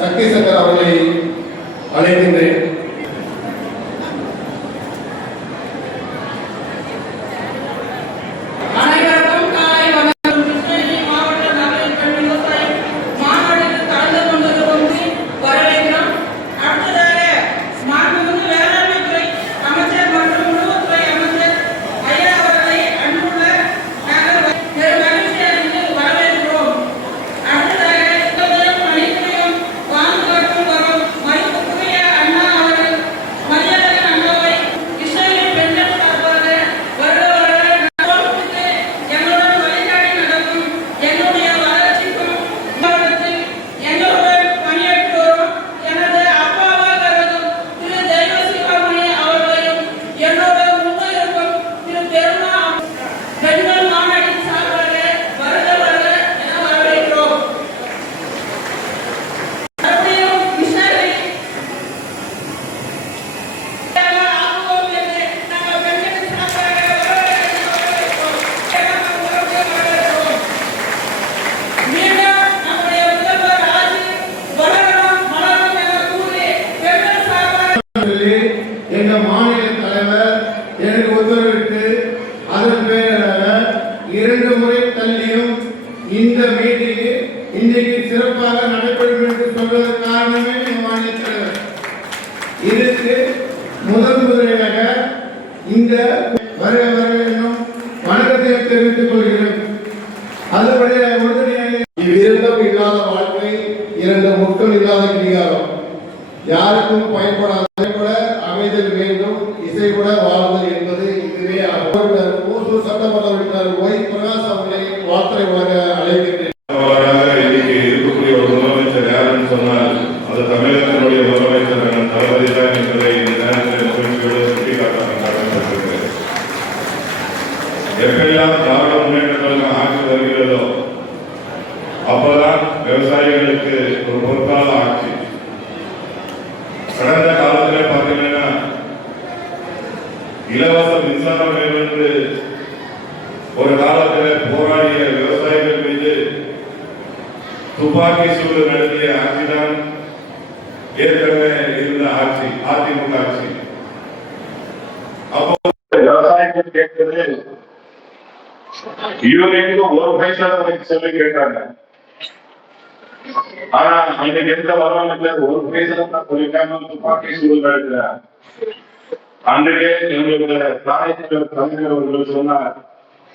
சக்தி சங்கர் அவர்களை அழைக்கின்றேன். எங்க மாநில தலைவர் எனக்கு உத்தரவிட்டு அதன் பேராக 2 முறை தள்ளியும் இந்த மீட்டிங் இன்றைக்கு சிறப்பாக நடைபெறும் என்று சொல்வதற்கு காரணமே எங்க மாநில தலைவர். இதற்கு முதன்முறையாக இந்த வருக என்னும் வணக்கத்தை தெரிவித்துக் கொள்கிறேன். அதுபடியாக உறுதியாக இவ்விரண்டும் இல்லாத வாழ்க்கை 2 முட்கள் இல்லாத கடிகாரம் யாருக்கும் பயன்படாத அமைதல் வேண்டும், இசை கூட வாழ்தல் என்பது இதுவே. ஓசூர் சட்டமன்ற உறுப்பினர் ஒய் பிரகாஷ் அவர்களை வார்த்தை வழங்க அழைக்கின்றேன். இருக்கக்கூடிய ஒரு முதலமைச்சர் யாருன்னு சொன்னால் அது தமிழகத்தினுடைய முதலமைச்சர் தளபதி தான் என்பதை இந்த நேரத்தில் மகிழ்ச்சியோடு சுட்டிக்காட்ட எப்பெல்லாம் திராவிட முன்னேற்ற கழகம் ஆட்சி வருகிறதோ அப்பதான் விவசாயிகளுக்கு ஒரு பொற்கால ஆட்சி. கடந்த காலத்தில் பார்த்தீங்கன்னா இலவச மின்சாரம் வேண்டும் என்று ஒரு காலத்தில் போராடிய விவசாயிகள் மீது துப்பாக்கி சூடு நடத்திய ஆட்சிதான் ஏற்கனவே இருந்த ஆட்சி, அதிமுக ஆட்சி. அப்போ விவசாயிகள் கேட்கிறது இதுவரைக்கும் 1 பைசா சொல்லி கேட்டாங்க. ஆனா அன்னைக்கு எந்த வரலாற்று 1 பைசா தான் சொல்லிட்டாங்க. துப்பாக்கி சூடு நடத்துறாங்க. அன்றைக்கே எங்களுடைய தமிழர் அவர்கள் சொன்னார்,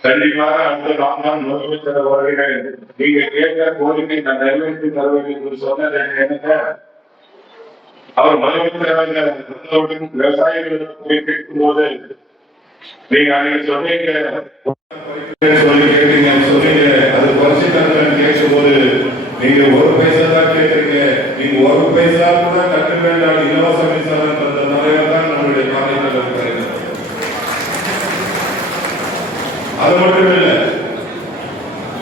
கண்டிப்பாக அடுத்த 4 நாள் முதலமைச்சர் அவர்கள் நீங்க கேட்கிற கோரிக்கை நான் நிறைவேற்றி தருவேன் என்று சொன்னது எனக்கு. அவர் முதலமைச்சர் விவசாயிகளுக்கு போய் கேட்கும் போது நீங்க அன்னைக்கு சொன்னீங்க சொல்லி கேட்டீங்க, சொன்னீங்க அது குறைச்சி தருவேன் கேட்கும் போது நீங்க 1 பைசா தான் கேட்கிறீங்க. நீங்க 1 பைசா கூட கட்ட வேண்டாம் இலவச மின்சாரம் தந்த தலைவர் தான் நம்முடைய மாநில தலைவர். அது மட்டும் இல்ல,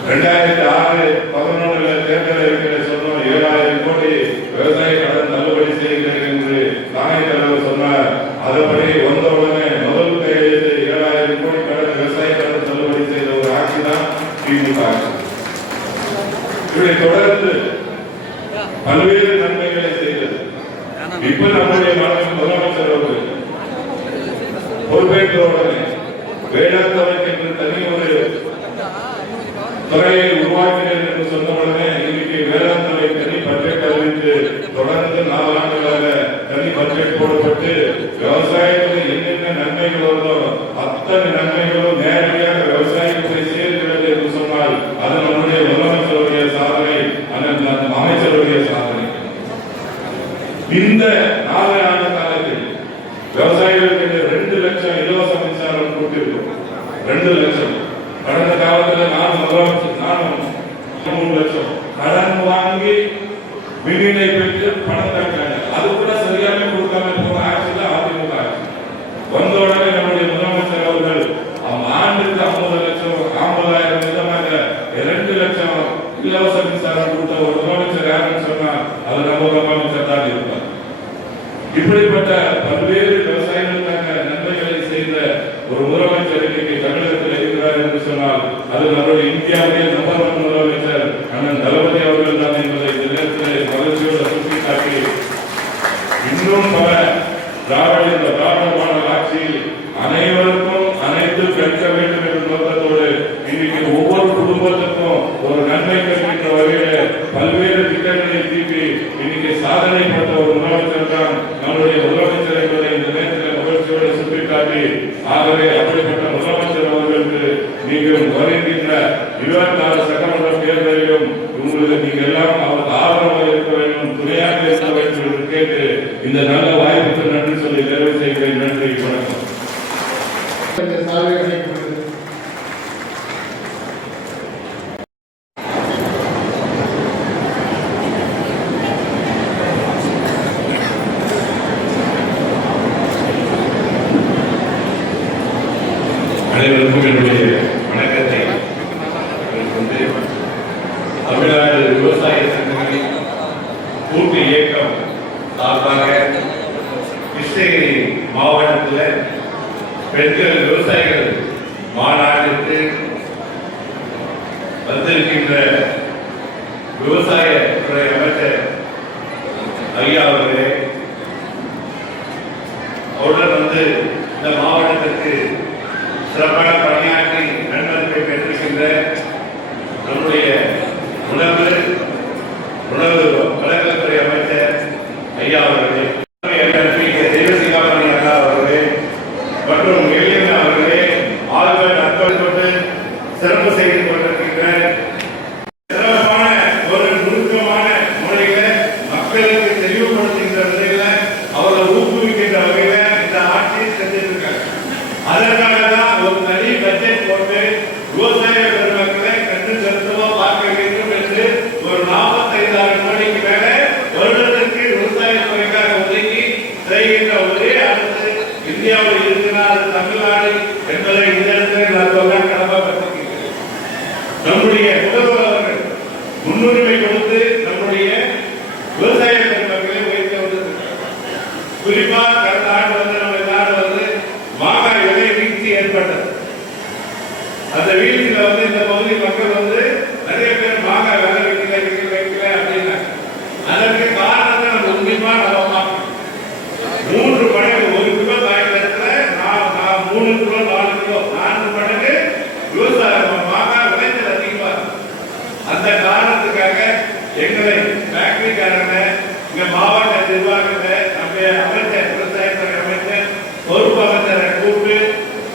2006-11 தேர்தல் இருக்கிற சொன்னோம் 7000 கோடி விவசாய கடன் தள்ளுபடி செய்கிறேன் என்று தானே தலைவர் சொன்னார். அதுபடி வந்த உடனே முதல் கையெழுத்து 7000 கோடி கடன் விவசாய கடன் தள்ளுபடி செய்த ஒரு ஆட்சி தான் திமுக ஆட்சி. இப்படி தொடர்ந்து பல்வேறு நன்மைகளை செய்தது. இப்ப நம்முடைய முதலமைச்சர் அவர்கள் பொறுப்பேற்ற உடனே வேளாண் துறைக்கு என்று தனி ஒரு துறையை உருவாக்கினர் என்று சொன்ன உடனே இன்னைக்கு வேளாண் துறை தனி பட்ஜெட் அறிவித்து தொடர்ந்து 4 ஆண்டுகளாக தனி பட்ஜெட் போடப்பட்டு விவசாயத்தில் என்னென்ன நன்மைகள் வருதோ அத்தனை நன்மைகளும் நேரடியாக விவசாயிகளை சேர்க்கிறது என்று சொன்னால் அது நம்முடைய முதலமைச்சருடைய சாதனை, அமைச்சருடைய சாதனை. இந்த 4 ஆண்டு காலத்தில் விவசாயிகளுக்கு 2 லட்சம் இலவச மின்சாரம் கொடுத்திருக்கிறோம். 2 லட்சம். கடந்த காலத்தில் நான் முதலமைச்சர் 3 லட்சம் கடன் வாங்கி மின்னிலை பெற்று பணம் தட்டாங்க. அது கூட சரியாக கொடுக்காம போன ஆட்சியில் அதிமுக ஆட்சி. வந்த உடனே நம்முடைய முதலமைச்சர் அவர்கள் ஆண்டுக்கு 50 லட்சம் 50,000 விதமாக 2 லட்சம் இலவச மின்சாரம் கொடுத்த ஒரு முதலமைச்சர் யாருன்னு சொன்னா அது நம்ம முதலமைச்சர் தான் இருப்பார். இப்படிப்பட்ட பல்வேறு விவசாயிகளுக்காக நன்மைகளை செய்த ஒரு முதலமைச்சர் இன்னைக்கு தமிழகத்தில் இருக்கிறார் என்று சொன்னால் அது நம்முடைய இந்தியாவுடைய நம்பர் 1 முதலமைச்சர் அண்ணன் தளபதி அவர்கள் தான் என்பதை சாதனைப்பட்ட ஒரு முதலமைச்சர் தான் நம்முடைய முதலமைச்சர் என்பதை இந்த நேரத்தில் மகிழ்ச்சியோடு சுட்டிக்காட்டி, ஆகவே அப்படிப்பட்ட முதலமைச்சர் அவர்களுக்கு நீங்கள் வருகின்ற 26 சட்டமன்ற தேர்தலிலும் உங்களுக்கு நீங்கள் எல்லாம் அவர் ஆதரவாக இருக்க வேண்டும், துணையாக இருக்க வேண்டும் என்று கேட்டு இந்த நல்ல வாய்ப்புக்கு நன்றி சொல்லி நிறைவு செய்கிறேன். நன்றி, வணக்கம். அனைவருக்கும் என்னுடைய வணக்கத்தை. தமிழ்நாடு விவசாய சங்கங்களின் கூட்டு இயக்கம் சார்பாக கிருஷ்ணகிரி மாவட்டத்தில் பெண்கள் விவசாயிகள் மாநாட்டிற்கு வந்திருக்கின்ற விவசாயத்துறை அமைச்சர் ஐயா அவர்களே, அவருடன் இந்த மாவட்டத்திற்கு சிறப்பான பணியாற்றி நன்மதிப்பை பெற்றிருக்கின்ற நம்முடைய உணவு வழங்கல்துறை அமைச்சர் ஐயா அவர்களே, தெய்வசிகாமணி அண்ணா அவர்களே மற்றும் எளியண்ணா அவர்களே, ஆளுநர் அர்ப்பணிப்பட்டு சிறப்பு செய்து கொண்டிருக்கின்ற சிறப்பான ஒரு நுணுக்கமான முறையில மக்களுக்கு தெளிவுபடுத்துகின்ற நிலையில அவர்களை ஊக்குவிக்கின்ற வகையில இந்த ஆட்சியை செஞ்சிருக்காங்க. அதற்காக தான் ஒரு தனி பட்ஜெட் போட்டு விவசாய பெருமக்களை கண்டு கருத்துவா பார்க்க வேண்டும் என்று ஒரு 45,000 கோடிக்கு மேல வருடத்திற்கு விவசாயத்துறைக்காக ஒதுக்கி செய்கின்ற ஒரே அரசு இந்தியாவில் இருக்கிறார், அது தமிழ்நாடு என்பதை இந்த இடத்துல நான் சொல்ல கடமைப்பட்டிருக்கிறேன். நம்முடைய முதல்வர் அவர்கள் முன்னுரிமை கொடுத்து நம்முடைய விவசாய பெருமக்களை உயர்த்தி வந்திருக்கிறார். குறிப்பா கடந்த ஆண்டு நம்ம நாடு மாங்காய் விலை வீழ்ச்சி ஏற்பட்டது. அந்த வீழ்ச்சியில இந்த பகுதி மக்கள் நிறைய பேர் மாங்காய் விலை வைக்கல அப்படின்னா அதற்கு காரணம் நம்ம உண்மையா நம்ம பார்க்கணும். 3 மடங்கு 1 கிலோ காய்கறதுல 3 கிலோ 4 கிலோ 4 மடங்கு விவசாயம் மாங்காய் விளைச்சல் அதிகமா. அந்த காரணத்துக்காக எங்களை ஃபேக்டரிக்காரங்க இங்க மாவட்ட நிர்வாகத்தை நம்ம அமைச்சர் விவசாயத்துறை அமைச்சர் பொறுப்பு அமைச்சரை கூப்பிட்டு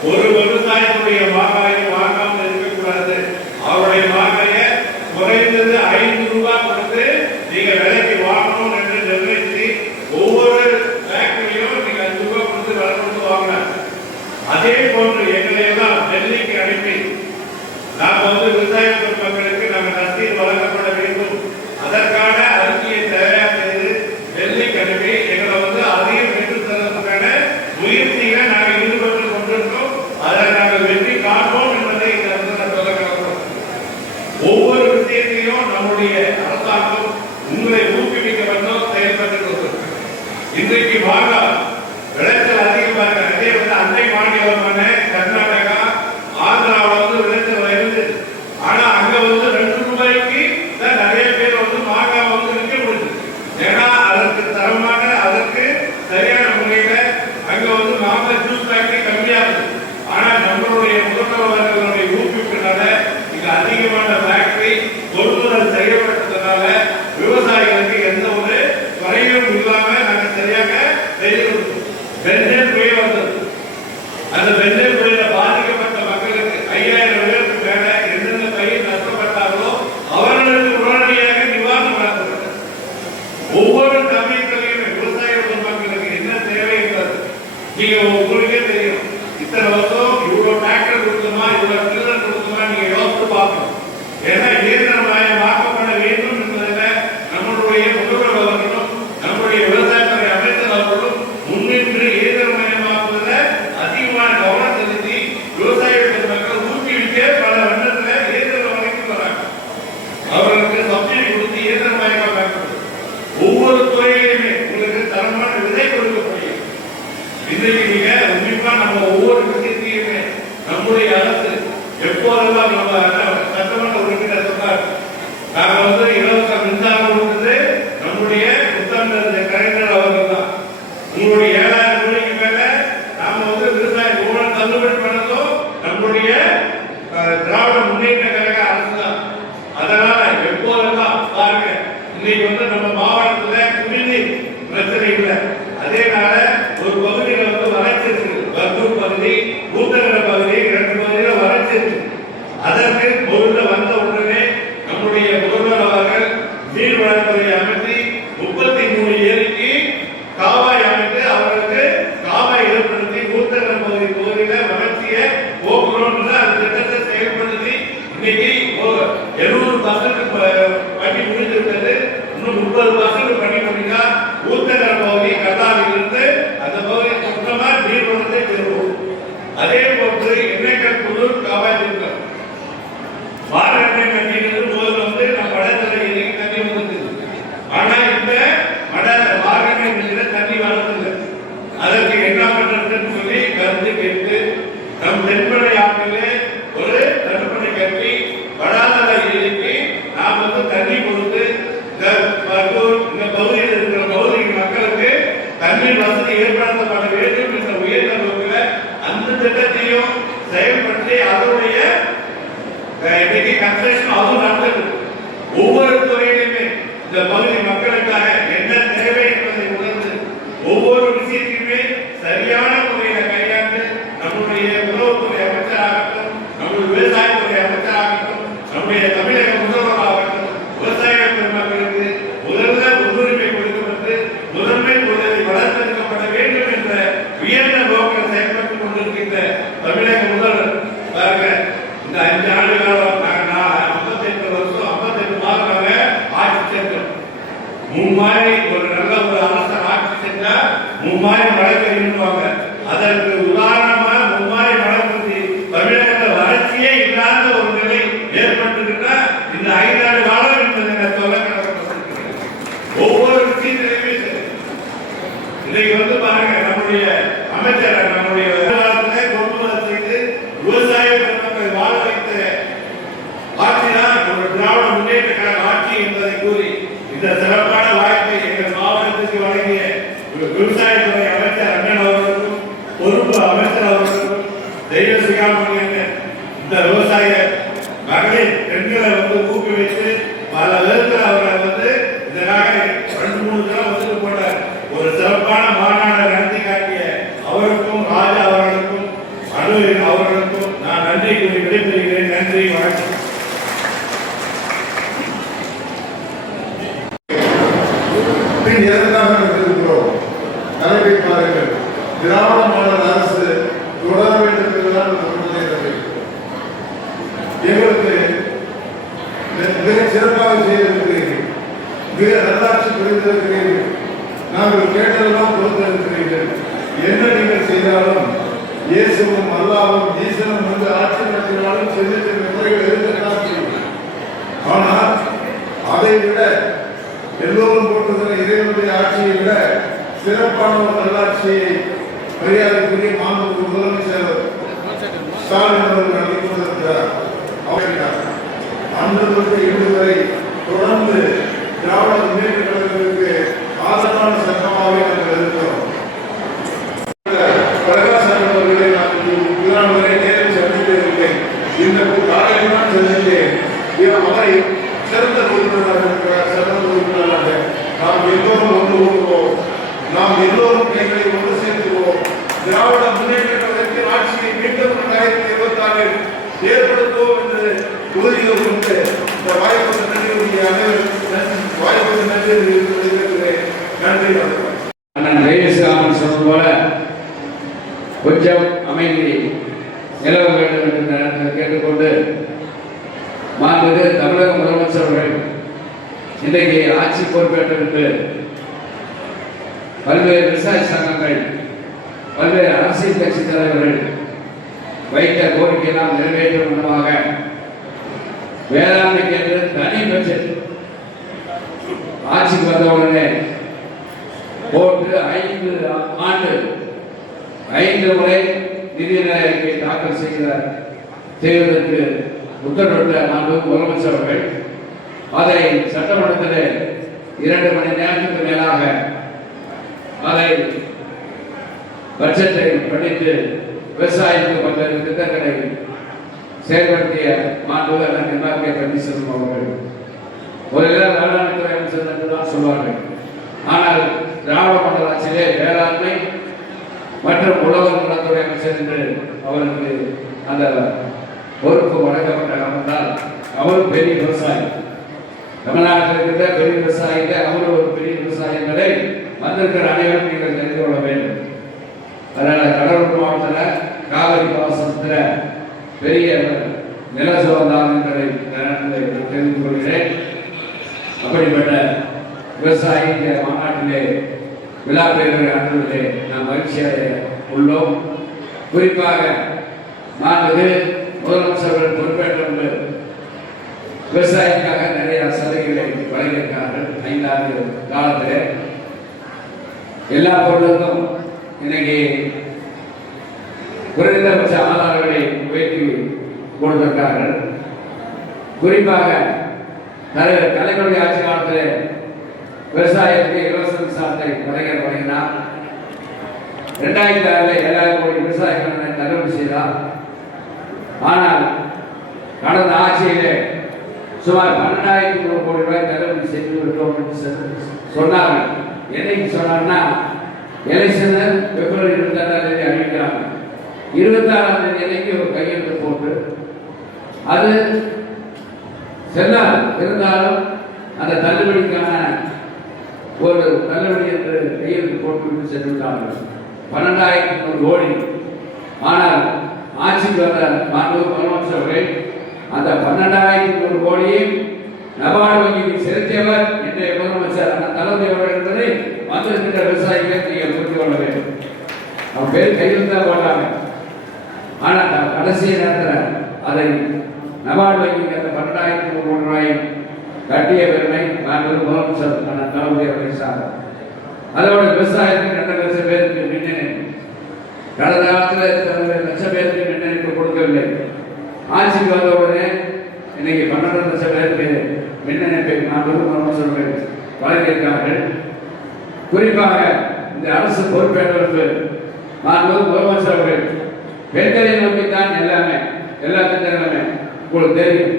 ஒரு விவசாயத்துடைய மாங்காயை வாங்காமல் இருக்கக்கூடாது, அவருடைய மாங்காயை குறைந்தது 5 ரூபாய் கொடுத்து நீங்க விலைக்கு வாங்கணும் என்று நிர்ணயித்து ஒவ்வொரு ஃபேக்டரியும் நீங்க 5 ரூபாய் கொடுத்து விலை கொடுத்து வாங்கினாங்க. அதே போன்று எங்களை எல்லாம் டெல்லிக்கு அனுப்பி நாம விவசாய மக்களுக்கு நாங்கள் நஷ்டீர் வழங்கப்பட வேண்டும், அதற்கான அறிக்கையை தயார் செய்து டெல்லிக்கு அனுப்பி எங்களை அதிகம் பெற்றுத் தருவதற்கான முயற்சிகளை நாங்கள் ஈடுபட்டு கொண்டிருக்கோம். அதை நாங்கள் வெற்றி காண்போம் என்பதை சொல்ல. ஒவ்வொரு விஷயத்தையும் நம்முடைய அரசாங்கம் உங்களை ஊக்குவிக்க வேண்டும் செயல்பட்டு கொண்டிருக்கிறது. இன்றைக்கு மாங்காய் விளைச்சல் அதிகமாக அதே அண்டை மாநிலமான கர்நாடகா ஆந்திராவில் விளைச்சல் வருது. ஆனா அங்க 2 ரூபாய்க்கு தான் நிறைய பேர் மாங்காய் விற்க முடியுது. ஏன்னா அதற்கு தரமான அதற்கு சரியான முறையில அங்க மாங்காய் ஜூஸ் ஃபேக்டரி கம்மியாகுது. ஆனா நம்மளுடைய முதல்வர்களுடைய ஊக்குவிப்பினால இங்க அதிகமான ஃபேக்டரி கொள்முதல் செய்யப்பட்டதுனால விவசாயிகளுக்கு எந்த ஒரு குறையும் இல்லாம நாங்க சரியாக செய்து கொடுத்தோம். பெஞ்சன் புயல் வந்தது. அந்த பெஞ்சன் புயல பாதிக்கப்பட்ட மக்களுக்கு 5000 பேருக்கு மேல எந்தெந்த பயிர் நஷ்டப்பட்டார்களோ அவர்களுக்கு உடனடியாக நிவாரணம் வழங்கப்பட்டது. ஒவ்வொரு சமயத்திலையுமே விவசாய மக்களுக்கு என்ன தேவை என்பது நீங்க உங்களுக்கே தெரியும். இத்தனை வருஷம் இவ்வளவு டிராக்டர் கொடுக்குமா, இவ்வளவு டில்லர் கொடுக்குமா, நீங்க யோசித்து பார்க்கணும். ஏன்னா இயந்திரமயமாக்கப்பட வேண்டும் என்பதில் நம்மளுடைய முதல்வர் அவர்களும் நம்முடைய விவசாயத்துறை அமைச்சர் அவர்களும் முன்னின்று இயந்திரமயமாக்குவதில் அதிகமான கவனம் செலுத்தி விவசாய பெருமக்கள் ஊக்குவிக்க பல வண்ணத்தில் இயந்திரம் வழங்கி வராங்க. அவர்களுக்கு சப்சிடி கொடுத்து இயந்திரமயமாக்கப்படும். ஒவ்வொரு துறையிலுமே உங்களுக்கு தரமான விதை கொடுக்கப்படுகிறது. இன்றைக்கு நீங்க உண்மையா நம்ம ஒவ்வொரு விஷயத்தையுமே நம்முடைய அரசு எப்போதெல்லாம் நம்ம சட்டமன்ற உறுப்பினர் சொன்னார், நாங்க இலவச மின்சாரம் கொடுத்தது நம்முடைய புத்தகங்கள் கலைஞர் அவர்கள் தான். உங்களுடைய 7000 கோடிக்கு மேல நாம விவசாய ஊழல் தள்ளுபடி பண்ணதும் நம்முடைய திராவிட முன்னேற்ற கழக அரசு தான். அதனால எப்போதெல்லாம் பாருங்க, இன்னைக்கு நம்ம மாவட்டத்தில் குடிநீர் நீர்வளத்துறை அமைத்து 33 ஏரிக்கு காவாய் அமைத்து அவர்களுக்கு காவாய் ஏற்படுத்தி ஊத்தங்கர பகுதியில வளர்ச்சியை போக்கணும்னு அந்த திட்டத்தை செயல்படுத்தி இன்னைக்கு 70% பண்ணி முடிஞ்சிருக்கிறது. இன்னும் 30% பண்ணி முடிஞ்சா ஊத்தங்கர பகுதி கட்டாவிலிருந்து அந்த பகுதியை சுத்தமா நீர்வளத்தை பெறுவோம். அதே போன்று எண்ணெய்கள் புதூர் காவாய் திட்டம் மாநகரை கட்டியிலிருந்து முதல்ல வந்து நம்ம வடதலை ஏரிக்கு தண்ணி வந்துருக்குது. ஆனா இப்ப மாநகரை தண்ணி வளர்ந்தது. அதற்கு என்ன பண்றதுன்னு சொல்லி கருத்து கேட்டு நம் தென்படை ஆற்றிலே ஒரு தடுப்பணை கட்டி வடாதலை ஏரிக்கு நாம் வந்து தண்ணி கொடுத்து இந்த பகுதியில் இருக்கிற பகுதி மக்களுக்கு தண்ணீர் வசதி ஏற்படுத்தப்பட வேண்டும் என்ற உயர்ந்த நோக்கில் அந்த திட்டத்தையும் செயல்படுத்தி அதனுடைய இன்னைக்கு கன்ஸ்ட்ரக்ஷன் அதுவும் நடந்தது. ஒவ்வொரு துறையிலுமே இந்த பகுதி மக்களுக்காக என்ன தேவை என்பதை உணர்ந்து ஒவ்வொரு விஷயத்தையுமே சரியான முறையில கையாண்டு நம்முடைய உணவுத்துறை அமைச்சராகட்டும், நம்முடைய விவசாயத்துறை அமைச்சராகட்டும், நம்முடைய தமிழக முதல்வராகட்டும் விவசாய பெருமக்களுக்கு முதல்ல முன்னுரிமை கொடுக்கப்பட்டு முதன்மை தொழிலை வளர்த்தெடுக்கப்பட வேண்டும் என்ற உயர்ந்த நோக்கில் செயல்பட்டுக் கொண்டிருக்கின்ற தமிழக முதல்வர் பாருங்க. இந்த 5 ஆண்டு காலம் 58 வருஷம் 58 மாதமாக ஆட்சி செஞ்சோம். மும்மாரி ஒரு நல்ல ஒரு அரசர் ஆட்சி செஞ்சா மும்மாரி மழை பெய்யுவாங்க. அதற்கு உதாரணமா மும்மாரி மழை பெய்து தமிழகத்தில் வறட்சியே இல்லாத ஒரு நிலை ஏற்பட்டிருக்கிற இந்த 5 ஆண்டு காலம் என்பதை சொல்ல கடமைப்பட்டிருக்கிறேன். ஒவ்வொரு விஷயத்திலுமே இன்னைக்கு வந்து பாருங்க நம்முடைய அமைச்சர் நம்முடைய கொள்முதல் செய்து விவசாய பெருமக்கள் வாழ வைத்த ஆட்சிதான் ஒரு திராவிட முன்னேற்ற கழக ஆட்சி என்பதை கூறி இந்த சிறப்பான வாய்ப்பை எங்கள் மாவட்டத்திற்கு வழங்கிய விவசாயத்துறை அமைச்சர் அண்ணன் அவர்களுக்கும் பொறுப்பு அமைச்சர் அவர்களுக்கும் தெய்வ சிகாமணியன் இந்த விவசாய மகளிர் பெண்களை வந்து ஊக்குவித்து பல விதத்தில் அவர்களை வந்து இதற்காக 2-3 தடவை வந்து போன்ற ஒரு சிறப்பான மாநாடு நடத்தி காட்டிய அவருக்கும் ராஜா அவர்களுக்கும் அனு அவர்களுக்கும் நான் நன்றி கூறி விடைபெறுகிறேன். நன்றி, வணக்கம். தலைமை பாருங்கள், திராவிட மாடல் அரசு தொடர வேண்டும் என்றுதான் எங்களுக்கு மிக சிறப்பாக செய்திருக்கிறீர்கள், மிக நல்லாட்சி புரிந்திருக்கிறீர்கள், நாங்கள் கேட்டதெல்லாம் கொடுத்திருக்கிறீர்கள். என்ன நீங்கள் செய்தாலும் இயேசுவும் அல்லாவும் ஈசனும் வந்து ஆட்சி நடத்தினாலும் சின்ன சின்ன முறைகள் இருக்கத்தான் செய்யும். ஆனால் அதை விட எல்லோரும் போட்டுகிற இறைவனுடைய ஆட்சியை விட சிறப்பான ஒரு நல்லாட்சியை மரியாதைக்குரிய மாண்புமிகு முதலமைச்சர் ஸ்டாலின் அவர்கள் நடத்தி கொண்டிருக்கிறார். அன்று தொட்டு இன்று வரை தொடர்ந்து திராவிட முன்னேற்ற கழகத்திற்கு ஆதரவான சட்டமாகவே நாங்கள் இருக்கிறோம். பிரகாசன் அவர்களை நான் வரை நேரில் சந்தித்து இருக்கிறேன். இந்த காலையில் தான் சந்தித்தேன். அவரை சிறந்த உறுப்பினராக இருக்கிறார். சிறந்த உறுப்பினராக நாம் எல்லோரும் ஒன்று கூடுவோம், நாம் எல்லோரும் கைகளை ஒன்று சேர்த்துவோம். திராவிட முன்னேற்ற கழகத்தின் ஆட்சியை மீண்டும் 2026 ஏற்படுத்துவோம் என்று உறுதியோடு கொண்டு இந்த வாய்ப்பு நன்றி வாய்ப்பு நன்றி நன்றி. அண்ணன் ஜெயசிராமன் சொன்னது போல கொஞ்சம் அமைதி நிலவ வேண்டும் என்று கேட்டுக்கொண்டு மாண்புமிகு தமிழக முதலமைச்சர் அவர்கள் இன்றைக்கு ஆட்சி பொறுப்பேற்று பல்வேறு விவசாய சங்கங்கள், பல்வேறு அரசியல் கட்சி தலைவர்கள் வைத்த கோரிக்கையெல்லாம் நிறைவேற்றும் விதமாக வேளாண்மைக்கு என்று தனி பட்ஜெட் ஆட்சிக்கு வந்தவுடனே போட்டு 5 ஆண்டு 5 முறை நிதிநிலை அறிக்கை தாக்கல் செய்வதற்கு உத்தரவிட்ட மாண்புமிகு முதலமைச்சர் அவர்கள் அதை சட்டமன்றத்தில் 2 மணி நேரத்துக்கு மேலாக அதை பட்ஜெட்டை படித்து விவசாயிகளுக்கு பல்வேறு திட்டங்களை செயல்படுத்திய மாண்புமிகு எம்ஆர்கே பன்னீர்செல்வம் அவர்கள் ஒரு வேளாண்மைத்துறை அமைச்சர் என்று தான் சொல்வார்கள். ஆனால் திராவிட மாடல் ஆட்சியிலே வேளாண்மை மற்றும் உழவர் நலத்துறை அமைச்சர் என்று அவருக்கு அந்த பொறுப்பு வழங்கப்பட்ட காரணத்தால் அவரும் பெரிய விவசாயி, தமிழ்நாட்டில் இருக்கின்ற பெரிய விவசாயி இந்த மாநாட்டிலே விழா பெறுகிற ஆண்டுகளிலே நாம் மகிழ்ச்சியாக உள்ளோம். குறிப்பாக மாண்புமிகு முதலமைச்சர்கள் பொறுப்பேற்று விவசாயிக்காக நிறைய சலுகைகளை வழங்கியிருக்கிறார்கள். 5 ஆண்டு காலத்திலே எல்லா பொருளுக்கும் இன்னைக்கு குறைந்தபட்ச ஆதாரங்களை உயர்த்தி கொடுத்திருக்கிறார்கள். குறிப்பாக தலைவர் கலைஞருடைய ஆட்சி காலத்தில் விவசாயத்துக்கு இலவச மின்சாரத்தை வழங்கினார். 2006 7,000 கோடி விவசாய கடனை தள்ளுபடி செய்தார். ஆனால் கடந்த ஆட்சியிலே சுமார் 12,100 கோடி ரூபாய் தள்ளுபடி செய்து விட்டோம் என்று சொன்னார்கள். என்னைக்கு சொன்னார்னா எலெக்ஷன் பிப்ரவரி 26ஆம் தேதி அறிவிக்கிறாங்க. 26ஆம் தேதி அன்னைக்கு ஒரு கையெழுத்து போட்டு அது செல்லாது. இருந்தாலும் அந்த தள்ளுபடிக்கான ஒரு தள்ளுபடி என்று கையெழுத்து போட்டு சென்றுவிட்டார்கள். 12,100 கோடி. ஆனால் ஆட்சிக்கு வந்த மாண்புமிகு முதலமைச்சர்கள் அந்த 12,100 கோடியை நபார்டு வங்கிக்கு செலுத்தியவர் இன்றைய முதலமைச்சர் அந்த தளபதி அவர்கள் என்பதை வந்திருக்கின்ற விவசாயிகள் நீங்கள் புரிந்து கொள்ள வேண்டும். அவங்க பேர் கையெழுத்தா போட்டாங்க. ஆனால் கடைசி நேரத்தில் அதை நபார்டு வங்கிக்கு அந்த 12,100 கோடி ரூபாயை கட்டிய பெருமை மாண்புமிகு முதலமைச்சர் தளபதி அவர்கள் சார்ந்தார். அதோட விவசாயத்துக்கு 2 லட்சம் பேருக்கு மின் இணைப்பு கடந்த காலத்தில் 2 லட்சம் பேருக்கு மின் இணைப்பு கொடுக்கவில்லை. ஆட்சிக்கு வந்த உடனே இன்னைக்கு 12 லட்சம் பேருக்கு மின் இணைப்பை மாண்புமிகு முதலமைச்சர்கள் வழங்கியிருக்கிறார்கள். குறிப்பாக இந்த அரசு பொறுப்பேற்பதற்கு மாண்புமிகு முதலமைச்சர்கள் பெண்களை நோக்கித்தான் எல்லா திட்டங்களுமே உங்களுக்கு தெரியும்.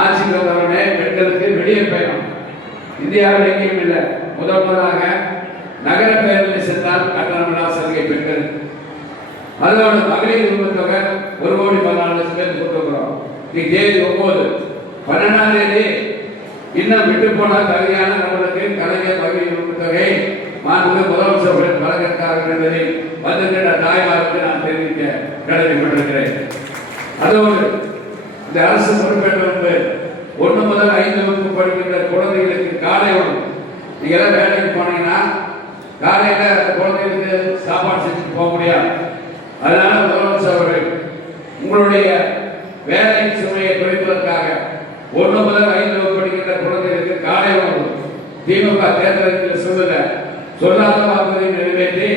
ஆட்சிக்கு வந்தவுடனே பெண்களுக்கு வெளியே பயணம் இந்தியாவில் எங்கேயும் இல்லை. முதலாக நகர பேரணியில் சென்றால் கட்டணமில்லா சலுகை பெண்கள். அதோட மகளிர் உரிமை தொகை 1,14,00,000 பேர் கொடுத்துக்கிறோம். இன்னைக்கு தேதி 9 12ஆம் தேதி இன்னும் விட்டு போன தகுதியான நம்மளுக்கு கலைஞர் மகளிர் உரிமை தொகை மாண்புமிகு முதலமைச்சர்கள் வழங்கியிருக்கிறார்கள் என்பதை வந்திருக்கின்ற தாய்மாருக்கு நான் தெரிவிக்க கடமைப்பட்டிருக்கிறேன். அதோடு இந்த அரசு பொறுப்பேற்று 1 முதல் 5 வகுப்பு படிக்கின்ற குழந்தைகளுக்கு காலை உணவு. நீங்க எல்லாம் வேலைக்கு போனீங்கன்னா காலையில குழந்தைகளுக்கு சாப்பாடு செஞ்சுட்டு போக முடியாது. அதனால முதலமைச்சர் அவர்கள் உங்களுடைய வேலை சுமையை குறைப்பதற்காக 1 முதல் 5 வகுப்பு படிக்கின்ற குழந்தைகளுக்கு காலை உணவு திமுக தேர்தலுக்கு சொல்லாத வாக்குறுதியை நிறைவேற்றி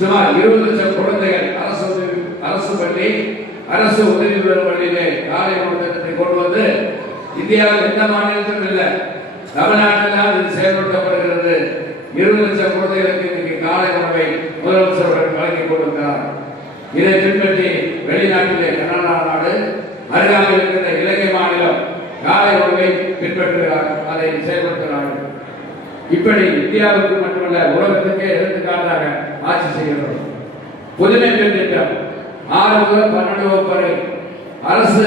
சுமார் 20 லட்சம் குழந்தைகள் அரசு பள்ளி அரசு உதவி பெறும் பள்ளியிலே காலை உணவு திட்டத்தை கொண்டு வந்து இந்தியாவில் எந்த மாநிலத்திலும் இல்லை, தமிழ்நாட்டில் இது செயல்படுத்தப்படுகிறது. 20 லட்சம் குழந்தைகளுக்கு இன்னைக்கு காலை உணவை முதலமைச்சர் அவர்கள் வழங்கி கொடுக்கிறார். இதை பின்பற்றி வெளிநாட்டிலே கனடா நாடு அருகாமையில் இருக்கின்ற இலங்கை மாநிலம் காலை உணவை பின்பற்றுகிறார், அதை செயல்படுத்துகிறார்கள். இப்படி இந்தியாவுக்கு மட்டுமல்ல உலகத்துக்கே எடுத்துக்காட்டாக ஆட்சி செய்கிறோம். புதுமை பெண் திட்டம் 6 முதல் 12 வகுப்பு வரை அரசு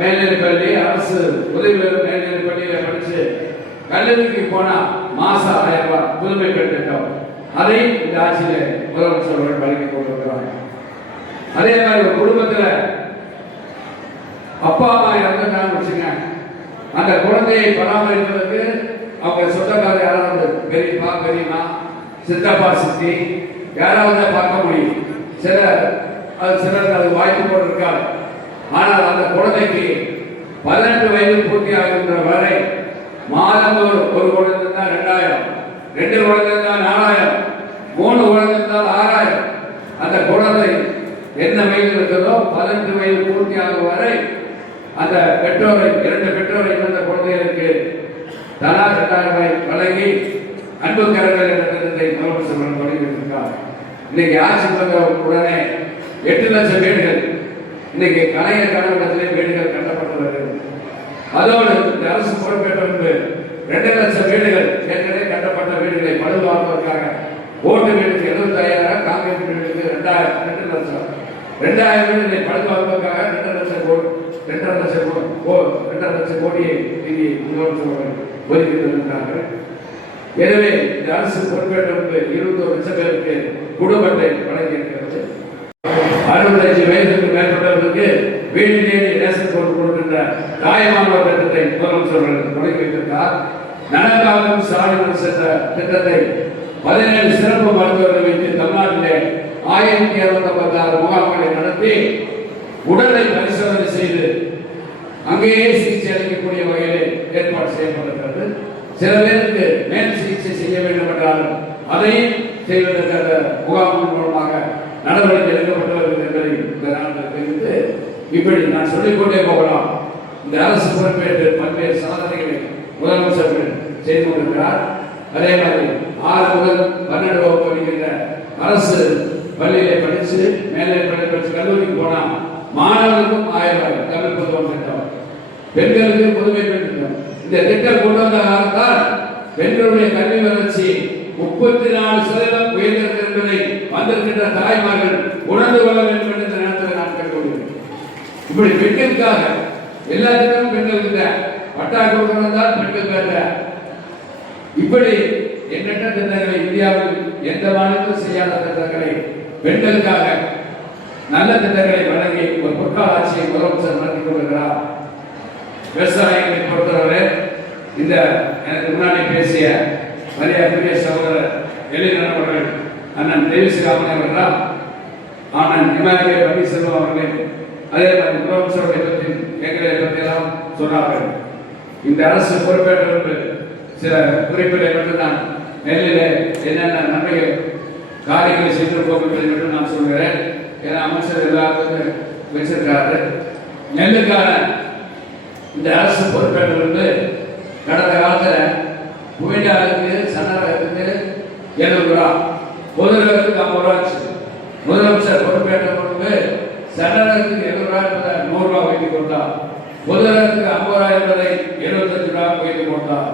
மேல்நிலை பள்ளி அரசு உதவி மேல்நிலை பள்ளியில படிச்சு கல்லூரிக்கு போனா மாசம் 1000 ரூபாய் புதுமை பெண் திட்டம். அதை இந்த ஆட்சியில முதலமைச்சர்கள் வழங்கி கொண்டிருக்கிறாங்க. அதே மாதிரி ஒரு குடும்பத்துல அப்பா அம்மா இறந்துட்டாங்கன்னு வச்சுங்க, அந்த குழந்தையை பராமரிப்பதற்கு அவங்க சொந்தக்காரர் யாராவது பெரியப்பா பெரியம்மா சித்தப்பா சித்தி யாராவது பார்க்க முடியும். சிலருக்கு அது வாய்ப்பு கூட இருக்காது. ஆனால் அந்த குழந்தைக்கு 18 வயது பூர்த்தி ஆகின்ற வரை மாதந்தோறும் ஒரு குழந்தை இருந்தால் 2,000, 2 குழந்தை இருந்தால் 4,000, 3 குழந்தை இருந்தால் 6,000. அந்த குழந்தை என்ன வயது இருக்கிறதோ 18 வயது பூர்த்தி ஆகும் வரை அந்த பெற்றோரை 2 பெற்றோரை இருந்த குழந்தைகளுக்கு தலா 2,000 ரூபாய் வழங்கி அன்பு கரங்கள் என்ற திட்டத்தை முதலமைச்சர் தொடங்கியிருக்கிறார். இன்னைக்கு ஆட்சி வந்த உடனே 8 லட்சம் வீடுகள் இன்னைக்கு கலைஞர் கனவுலத்திலே வீடுகள் கட்டப்பட்டு வருகிறது. அதோடு இந்த அரசு பொறுப்பேற்று 2 லட்சம் வீடுகள் ஏற்கனவே கட்டப்பட்ட வீடுகளை பழுதுபார்ப்பதற்காக ஓட்டு வீடுக்கு 75,000, காங்கிரஸ் வீடுக்கு 2 லட்சம் 2,000 வீடுகளை பழுதுபார்ப்பதற்காக 2 லட்சம் கோடியை நிதி முதலமைச்சர் ஒதுக்கி தருகிறார்கள். எனவே இந்த அரசு பொறுப்பேற்று 21 லட்சம் பேருக்கு குடும்ப அட்டை வழங்கியிருக்கிறது. 65 வயதுக்கு மேற்பட்டவர்களுக்கு வீடு தேடி ரேஷன் பொருள் கொடுக்கின்ற தாயமானவர் திட்டத்தை முதலமைச்சர்கள் தொடங்கி வைத்திருக்கிறார். நனகாக்கும் சாலைகள் சென்ற திட்டத்தை 17 சிறப்பு மருத்துவர்கள் வைத்து தமிழ்நாட்டிலே 1256 முகாம்களை நடத்தி உடலை பரிசோதனை செய்து அங்கேயே சிகிச்சை அளிக்கக்கூடிய வகையில் ஏற்பாடு செய்யப்பட்டிருக்கிறது. சில பேருக்கு மேல் சிகிச்சை செய்ய வேண்டும் என்றாலும் அதையும் செய்வதற்காக முகாமின் மூலமாக நடவடிக்கை எடுக்கப்பட்டு வருகிறது என்பதை இந்த நாட்டில் தெரிவித்து இப்படி நான் சொல்லிக்கொண்டே போகலாம். இந்த அரசு பொறுப்பேற்று பல்வேறு சாதனைகளை முதலமைச்சர்கள் செய்து கொண்டிருக்கிறார். அதே மாதிரி 6 முதல் 12 வகுப்பு படிக்கின்ற அரசு பள்ளியிலே படித்து மேலே படித்து கல்லூரிக்கு போனால் மாணவர்களுக்கும் 1000 ரூபாய் தமிழ் புதுவம் திட்டம், பெண்களுக்கு புதுமை பெண் திட்டம். இந்த திட்டம் கொண்டு வந்த காலத்தால் பெண்களுடைய கல்வி வளர்ச்சி 34% உயர்ந்தது என்பதை வந்திருக்கின்ற தாய்மார்கள் உணர்ந்து கொள்ள வேண்டும் என்று இந்த நேரத்தில் நான் கேட்டுக்கொள்கிறேன். இப்படி பெண்களுக்காக எல்லா திட்டமும் பெண்களுக்கு பட்டா கொடுக்கிறதால் பெண்கள் பெற்ற இப்படி எண்ணற்ற திட்டங்களை இந்தியாவில் எந்த மாநிலத்திலும் செய்யாத திட்டங்களை பெண்களுக்காக நல்ல திட்டங்களை வழங்கி ஒரு பொற்கால ஆட்சியை முதலமைச்சர் நடத்தி கொண்டிருக்கிறார். விவசாயிகளை பொறுத்தவரை இந்த எனக்கு முன்னாடி பேசிய மரியாதைக்குரிய சகோதரர் எழிலன் அவர்கள், அண்ணன் தேவிஸ்ராமன் அவர்கள், அண்ணன் இமானுவேல் பன்னீர்செல்வம் அவர்கள், அதே மாதிரி முதலமைச்சருடைய பற்றி எங்களை பற்றியெல்லாம் சொன்னார்கள். இந்த அரசு பொறுப்பேற்ற சில குறிப்புகளை மட்டும் நான் நெல்லில் என்னென்ன நன்மைகள் காரியங்களை செய்து போக்குவதை மட்டும் நான் சொல்கிறேன். ஏன்னா அமைச்சர் எல்லாத்துக்கும் வச்சிருக்காரு. நெல்லுக்கான இந்த அரசு பொறுப்பேற்றிலிருந்து கடந்த காலத்தில் புகையாளுக்கு சன்னரகத்துக்கு 70 ரூபா, பொதுரகத்துக்கு 50 ரூபா ஆச்சு. முதலமைச்சர் பொறுப்பேற்ற பொழுது சன்னரகத்துக்கு 70 ரூபா என்பதை 100 ரூபா வைத்து கொடுத்தார். பொதுரகத்துக்கு 50 ரூபா என்பதை 75 ரூபா வைத்து கொடுத்தார்.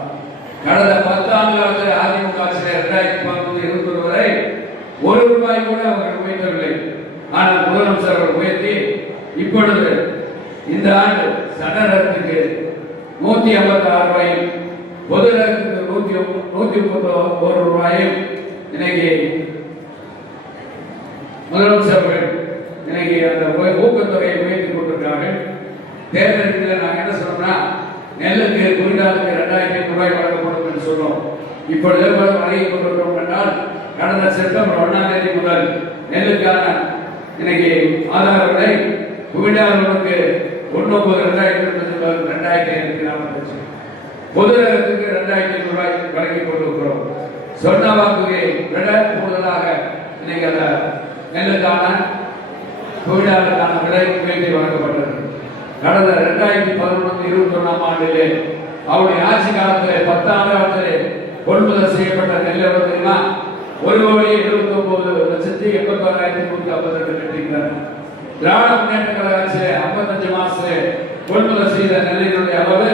கடந்த 10 ஆண்டு காலத்தில் அதிமுக ஆட்சியில் 2019-21 வரை 1 ரூபாய் கூட அவர்கள் உயர்த்தவில்லை. ஆனால் முதலமைச்சர் அவர்கள் உயர்த்தி இப்பொழுது இந்த ஆண்டு சன்னரகத்துக்கு 156 ரூபாயும் பொது ரகத்துக்கு 131 ரூபாயும் இன்னைக்கு முதலமைச்சர்கள் இன்னைக்கு அந்த ஊக்கத்தொகையை உயர்த்தி கொண்டிருக்கிறார்கள். தேர்தலுக்கு நாங்கள் என்ன சொன்னோம்னா நெல்லுக்கு குவிண்டாலுக்கு 2500 ரூபாய் வழங்கப்படும் என்று சொன்னோம். இப்பொழுது வழங்கி கொண்டிருக்கிறோம் என்றால் கடந்த செப்டம்பர் 1ஆம் தேதி முதல் நெல்லுக்கான இன்னைக்கு ஆதார விலை குவிண்டாலுக்கு 19,2045 பொது ரகத்துக்கு 2500 ரூபாய் வழங்கி கொண்டிருக்கிறோம். சொன்ன வாக்குறுதியை விட கூடுதலாக இன்னைக்கு அந்த நெல்லுக்கான குவிண்டாலுக்கான விலை உயர்த்தி வழங்கப்பட்டது. கடந்த 2011-21 ஆண்டிலே அவருடைய ஆட்சி காலத்திலே 10 ஆண்டு காலத்திலே கொள்முதல் செய்யப்பட்ட நெல் எவ்வளவு தெரியுமா? 1,79,81,152 மெட்ரிக் டன். திராவிட முன்னேற்ற கழக ஆட்சியிலே 55 மாசத்திலே கொள்முதல் செய்த நெல்லினுடைய அளவு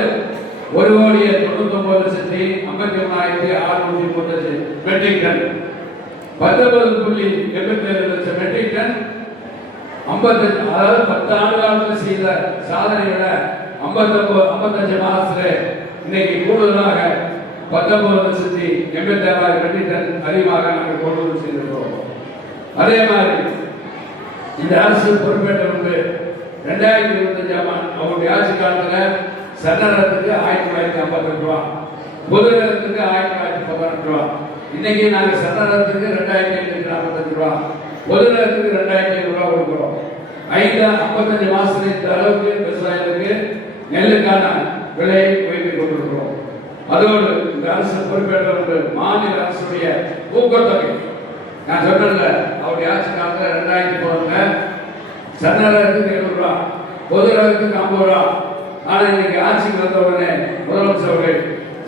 1,99,51,635 மெட்ரிக் டன். 19.87 லட்சம் மெட்ரிக் டன். 55, அதாவது 10 ஆண்டு காலத்தில் செய்த சாதனை விட 55 மாசத்துல இன்னைக்கு கூடுதலாக 19,86,000 மெட்ரிக் டன் அதிகமாக நாங்கள் கொள்முதல் செய்திருக்கிறோம். அதே மாதிரி இந்த அரசு பொறுப்பேற்ற முன்பு 2025 அவருடைய ஆட்சி காலத்தில் சன்னரகத்துக்கு 1952 ரூபா, பொது ரகத்துக்கு 1918 ரூபா. இன்னைக்கு நாங்கள் சன்னரகத்துக்கு 2545 ரூபா, பொது ரகத்துக்கு 2500 ரூபா கொடுக்கிறோம். 55 மாசத்துல இந்த அளவுக்கு விவசாயிகளுக்கு நெல்லுக்கான விலை உயர்த்தி கொண்டிருக்கிறோம். அதோடு இந்த அரசு பொறுப்பேற்ற மாநில அரசுடைய ஊக்கத்தொகை நான் சொன்னல அவருடைய ஆட்சி காலத்தில் 2010 சன்னரகத்துக்கு 70 ரூபா, பொது ரகத்துக்கு 50 ரூபா. ஆனால் இன்னைக்கு ஆட்சிக்கு வந்த உடனே முதலமைச்சர்கள்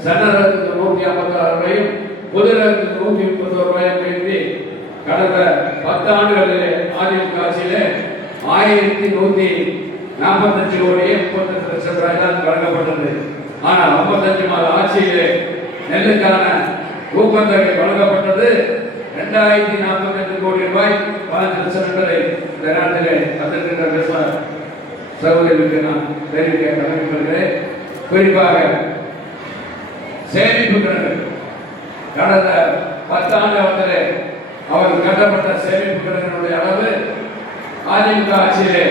சன்னரகத்துக்கு 156 ரூபாயும் பொது ரகத்துக்கு 131 ரூபாயும் உயர்த்தி கடந்த 10 ஆண்டுகளிலே அதிமுக ஆட்சியிலே 1145 கோடியே 38 லட்சம் ரூபாய் தான் வழங்கப்பட்டது. ஆனால் 55 மாத ஆட்சியிலே நெல்லுக்கான ஊக்கத்தொகை வழங்கப்பட்டது 2048 கோடி ரூபாய் 5 லட்சம் என்பதை இந்த நேரத்திலே வந்திருக்கின்ற சகோதரர்களுக்கு நான் தெரிவிக்க கடமைப்படுகிறேன். குறிப்பாக சேமிப்பு கிணறு கடந்த 10 ஆண்டு காலத்திலே அவர்கள் கட்டப்பட்ட சேமிப்பு கிணறுடைய அளவு அதிமுக ஆட்சியிலே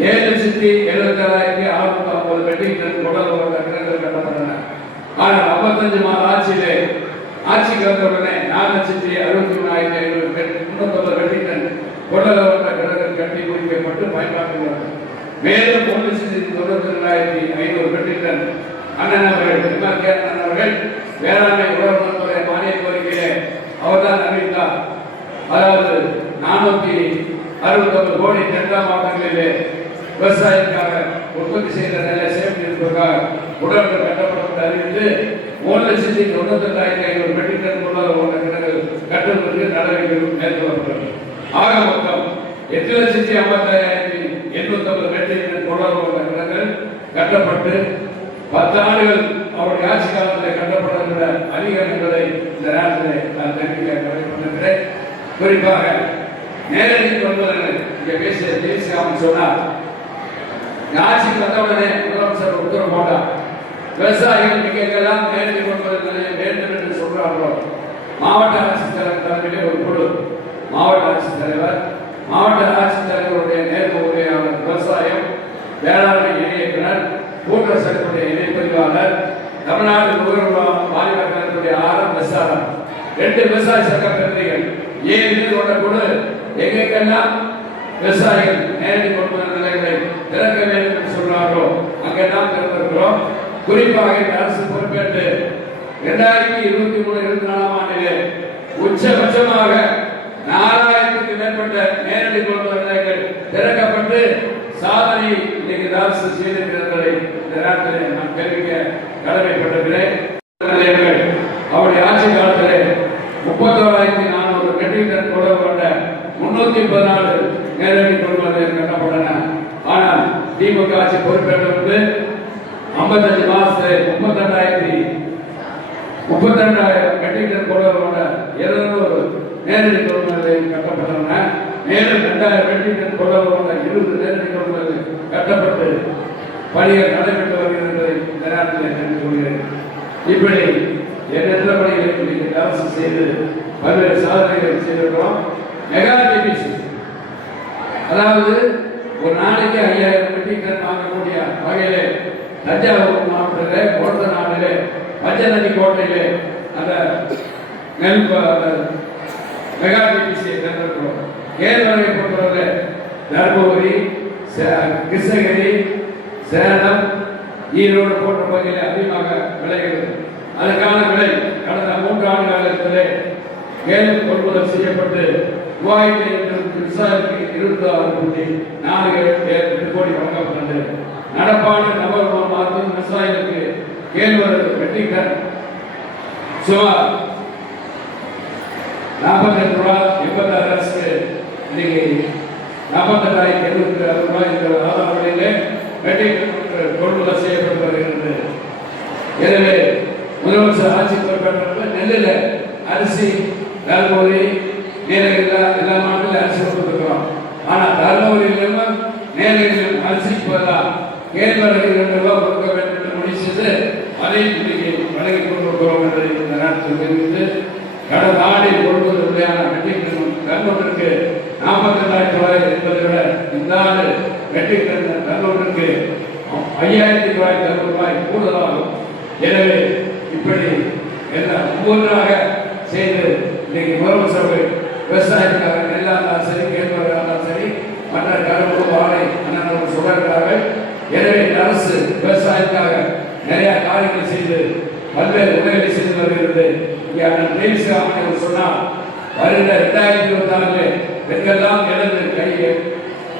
7,77,650 மெட்ரிக் டன் கிணறுகள் கட்டப்பட்டன. ஆனால் 55 மாத ஆட்சியிலே ஆட்சிக்கு வந்த உடனே 4,63,550 350 வெட்டிட்டன் கொள்ளளவற்ற கிணறுகள் கட்டி முடிக்கப்பட்டு பயன்பாட்டுள்ளார்கள். மேலும் 1,92,500 வெட்டிட்டன் அண்ணன் அவர்கள் வேளாண்மை உழவர்துறை மானிய கோரிக்கையிலே அவர்தான் அறிவித்தார். அதாவது 469 கோடி டெல்டா மாவட்டங்களிலே விவசாயிக்காக உற்பத்தி செய்த நெல்லை சேமிப்பதற்காக உடல்கள் கட்டப்பட்டு அறிவித்து 3,92,500 மெட்ரிக் டன் கொள்ளளவு கிணறுகள் கட்டுவதற்கு நடவடிக்கைகள் மேற்கொள்ளப்பட்டது. ஆக மொத்தம் 8,55,850 மெட்ரிக் டன் கொள்ளளவு கிணறுகள் கட்டப்பட்டு 10 ஆண்டுகள் அவருடைய ஆட்சி காலத்தில் கட்டப்பட அதிகம் என்பதை இந்த நேரத்தில் நான் தெரிவிக்க கடமைப்பட்டிருக்கிறேன். குறிப்பாக நேரடி கொள்வதற்கு இங்கே பேசிய தேசியாமன் சொன்னார், ஆட்சிக்கு வந்தவுடனே முதலமைச்சர் உத்தரவு போட்டார், விவசாயிகள் நீங்க எங்கெல்லாம் நேரடி கொள்வதற்கு வேண்டும் என்று சொல்றார்களோ மாவட்ட ஆட்சித்தலைவர் தலைமையிலே ஒரு குழு, மாவட்ட ஆட்சித்தலைவர், மாவட்ட ஆட்சித்தலைவருடைய நேர்வு உரையாளர், விவசாயம் வேளாண்மை இணையத்தினர், கூட்டுறவு சங்கத்துடைய இணைப்பதிவாளர், தமிழ்நாடு நுகர்வோர் வாலிபர்களுடைய RMSR 2 விவசாய சங்க பிரதிநிதிகள் 7 கொண்ட குழு எங்கெங்கெல்லாம் விவசாயிகள் நேரடி கொள்முதல் நிலையங்களை திறக்க வேண்டும் என்று சொல்றார்களோ அங்கெல்லாம் திறந்திருக்கிறோம். குறிப்பாக இந்த அரசு பொறுப்பேற்று 2023-24 ஆண்டிலே உச்சபட்சமாக 4000க்கு மேற்பட்ட நேரடி கொள்முதல் நிலையங்கள் திறக்கப்பட்டு சாதனை இன்னைக்கு அரசு செய்திருக்கிறதை இந்த நேரத்தில் நான் தெரிவிக்க கடமைப்பட்டிருக்கிறேன். அவருடைய ஆட்சி காலத்திலே 31,400 மெட்ரிக் டன் கொள்ளளவு கொண்ட 314 நேரடி கொள்முதல் கட்டப்பட்டன. ஆனால் திமுக ஆட்சி பொறுப்பேற்று 55 மாதத்தில் 32,000 மெட்ரிக் டன் கொள்ளளவு கொண்ட 200 நேரடி கொள்முதல் கட்டப்பட்டன. மேலும் 2,000 மெட்ரிக் டன் கொள்ளளவு கொண்ட 20 நேரடி கொள்முதல் கட்டப்பட்டு பணிகள் நடைபெற்று வருகிறது இந்த நேரத்தில் தெரிந்து கொள்கிறேன். இப்படி எண்ணற்ற பணிகளை அரசு செய்து பல்வேறு சாதனைகளை செய்திருக்கிறோம். மெகா டிபிசி, அதாவது ஒரு நாளைக்கு 5,000 மெட்ரிக் டன் வாங்கக்கூடிய வகையிலே தஞ்சாவூர் மாவட்டத்திலே கோட்ட நாட்டிலே பஞ்சநதி கோட்டையிலே அந்த நெல் மெகா டிபிசியை திறந்திருக்கிறோம். கேரளாவை பொறுத்தவரை தர்மபுரி, கிருஷ்ணகிரி, சேலம், ஈரோடு போன்ற பகுதியில் அதிகமாக விளைகிறது. அதற்கான விலை கடந்த 3 ஆண்டு காலத்திலே கேள் கொள்முதல் செய்யப்பட்டு 3,500 விவசாயிக்கு 26,478 கோடி வழங்கப்பட்டது. நடப்பாண்டு நவம்பர் மாதம் விவசாயிகளுக்கு கேழ்வரகு மெட்ரிக் டன் சுமார் 48,86 அரசு இன்னைக்கு 48,776 ரூபாய் என்ற ஆதார விலையிலே மெட்ரிக் டன் கொள்முதல் செய்யப்பட்டு வருகிறது. எனவே முதலமைச்சர் ஆட்சி பொறுப்பேற்ற நெல்லில் அரிசி தர்மபுரி நீலகிரியில் எல்லா மாவட்டத்திலும் அரிசி கொடுத்துருக்கிறோம். ஆனால் தர்மபுரியிலும் நீலகிரியிலும் அரிசிக்கு பதிலாக கேழ்வரகு 2 ரூபாய் கொடுக்க வேண்டும் என்று முடிச்சது அதை இன்னைக்கு வழங்கி கொண்டிருக்கிறோம் என்று இந்த நேரத்தில் தெரிவித்து கடந்த ஆண்டில் கொள்முதல் விலையான மெட்ரிக் டன் தர்மபுரிக்கு 42,900 என்பதை விட இந்த ஆண்டு மெட்ரிக் டன் தர்மபுரிக்கு 5,900 ரூபாய் கூடுதலாகும். எனவே இப்படி எல்லாம் ஒவ்வொன்றாக செய்து இன்னைக்கு முதலமைச்சர் விவசாயத்துக்காக நெல்லாக இருந்தாலும் சரி, கேழ்வரகாக இருந்தாலும் சரி, மற்ற கரும்பு வாழை அண்ணன் சொல்கிறார்கள். எனவே இந்த அரசு விவசாயத்துக்காக நிறைய காரியங்கள் செய்து பல்வேறு உதவிகளை செய்து வருகிறது. இங்கே அண்ணன் தேவிசாமி சொன்னால் வருகிற 2026 பெண்கள்லாம் எழுந்து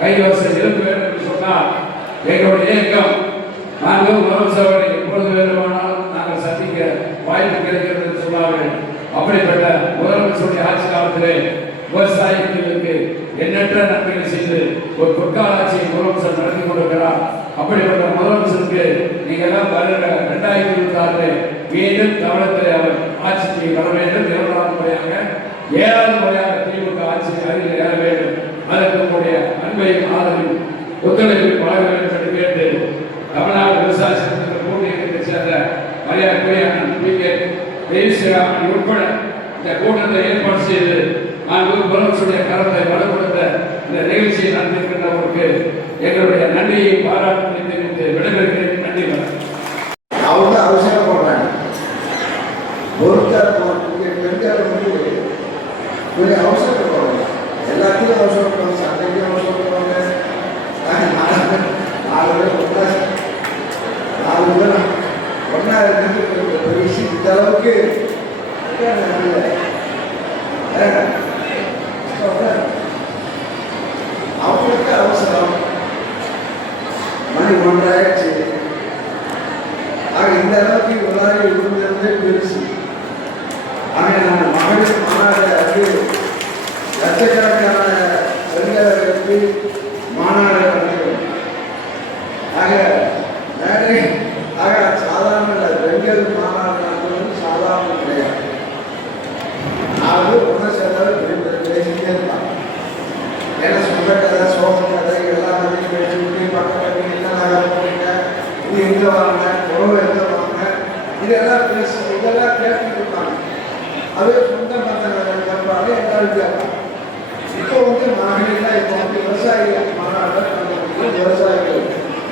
கைவசம் இருக்க வேண்டும் என்று சொன்னால் எங்களுடைய இயக்கம் நாங்கள் முதலமைச்சரை எப்பொழுது வேண்டுமானாலும் நாங்கள் சந்திக்க வாய்ப்பு கிடைக்கிறது என்று சொன்னார்கள். அப்படிப்பட்ட முதலமைச்சருடைய ஆட்சி காலத்திலே விவசாயிகளுக்கு எண்ணற்ற நன்மைகளை செய்து ஒரு பொற்கால ஆட்சியை முதலமைச்சர் நடத்தி கொண்டிருக்கிறார். அப்படிப்பட்ட முதலமைச்சருக்கு நீங்கள் எல்லாம் வருகிற 2026 மீண்டும் கவனத்தில் அவர் ஆட்சிக்கு வர வேண்டும். 2வது முறையாக 7வது முறையாக திமுக ஆட்சி அருகில் ஏற வேண்டும். அதற்கு உங்களுடைய அன்பையும் ஆதரவையும் ஒத்துழைப்பை வழங்க வேண்டும் என்று கேட்டு தமிழ்நாடு விவசாய சங்கத்தின் கூட்டணியை சேர்ந்த மரியாதைக்குரிய PK தேவிஸ்ரீராமன் உட்பட இந்த கூட்டத்தை ஏற்பாடு செய்து நான் முதலமைச்சருடைய கரத்தை வலுப்படுத்த இந்த நிகழ்ச்சியை நடத்திருக்கின்றவருக்கு எங்களுடைய நன்றியை பாராட்டு தெரிவித்து விடைபெறுகிறேன். நன்றி. அவங்க அவசியம் போடுறாங்க. ஒருத்தர் இங்கே பெண்கள் வந்து கொஞ்சம் அவசரப்படுவாங்க, எல்லாத்தையும் அவசரப்படுவாங்க, சண்டைக்கும் அவசரப்படுவாங்க. 4 பேர் ஒன்றா இருக்கிறது பெரிய விஷயம். இந்த அளவுக்கு அவங்களுக்கு அவசரம். மணி 1 ஆயிடுச்சு. ஆக இந்த அளவுக்கு எல்லாரும் இருந்தது பெருசு. ஆக நம்ம மகளிர் மாநாடு அது லட்சக்கணக்கான பெண்களுக்கு மாநாடு நடக்கும். ஆக சாதாரண பெண்கள் மாநாடு நடத்துவது சாதாரண கிடையாது. அது ஒன்று சேர்ந்தாலும் பேசிக்கிட்டே இருப்பாங்க. ஏன்னா சொந்த கதை சோக கதை எல்லாம் வந்து பேசி பக்கத்து என்ன நகரம் போறீங்க, இது எங்கே வாங்க, உறவு எங்கே வாங்க, இதெல்லாம் பேசி இதெல்லாம் கேட்டுட்டு இருப்பாங்க. அதே சொந்த பந்தங்கள் கேட்பாங்க, எல்லாரும் கேட்பாங்க. இப்போ வந்து மகளிர்லாம் இப்போ வந்து விவசாயிகள் மாநாடு விவசாயிகள்